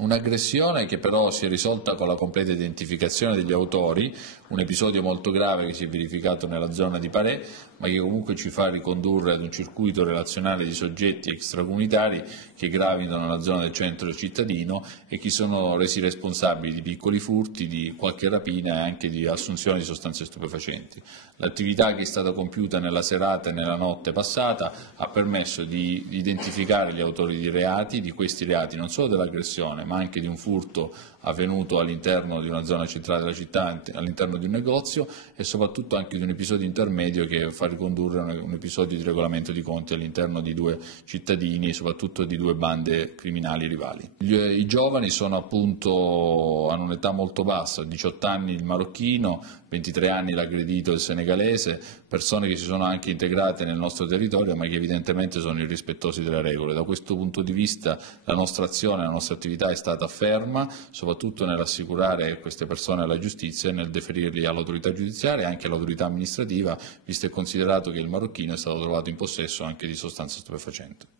Un'aggressione che però si è risolta con la completa identificazione degli autori, un episodio molto grave che si è verificato nella zona di Parè, ma che comunque ci fa ricondurre ad un circuito relazionale di soggetti extracomunitari che gravitano nella zona del centro cittadino e che sono resi responsabili di piccoli furti, di qualche rapina e anche di assunzione di sostanze stupefacenti. L'attività che è stata compiuta nella serata e nella notte passata ha permesso di identificare gli autori di reati, di questi reati, non solo dell'aggressione, ma anche di un furto avvenuto all'interno di una zona centrale della città, all'interno di un negozio, e soprattutto anche di un episodio intermedio che fa ricondurre un episodio di regolamento di conti all'interno di due cittadini e soprattutto di due bande criminali rivali. I giovani sono appunto, hanno un'età molto bassa, 18 anni il marocchino, 23 anni l'aggredito il senegalese, persone che si sono anche integrate nel nostro territorio ma che evidentemente sono irrispettosi delle regole. Da questo punto di vista la nostra azione, la nostra attività è stata ferma, soprattutto nell'assicurare queste persone alla giustizia e nel deferirli all'autorità giudiziaria e anche all'autorità amministrativa, visto e considerato che il marocchino è stato trovato in possesso anche di sostanza stupefacente.